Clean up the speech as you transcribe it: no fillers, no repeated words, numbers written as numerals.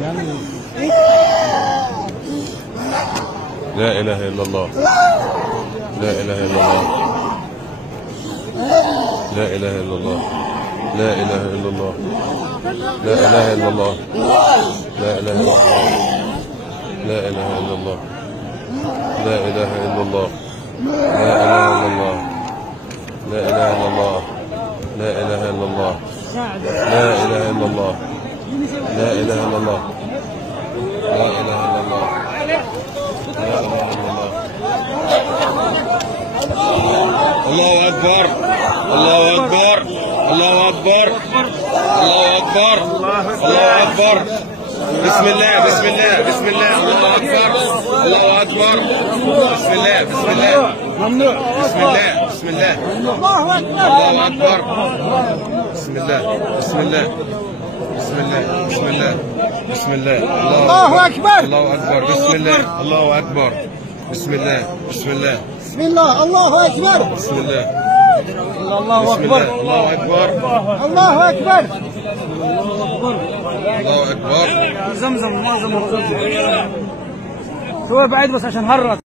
لا إله إلا الله. لا إله إلا الله. لا إله إلا الله. لا إله إلا الله. لا إله إلا الله. لا إله إلا الله. لا إله إلا الله. لا إله إلا الله. لا إله إلا الله. لا إله إلا الله. لا إله إلا الله. لا إله إلا الله. لا إله إلا الله. لا إله إلا الله. الله أكبر. الله أكبر. الله أكبر. الله أكبر. الله أكبر. بسم الله بسم الله بسم الله. الله أكبر. الله أكبر. بسم الله بسم الله. بسم الله بسم الله. الله أكبر. بسم الله بسم الله. بسم الله بسم الله. بسم الله. الله أكبر. الله أكبر. بسم الله. الله أكبر. بسم الله بسم الله. بسم الله. الله أكبر. بسم الله. الله أكبر. الله أكبر. الله أكبر. الله أكبر. زمزم ما زمزم شوي بعيد بس عشان هرت.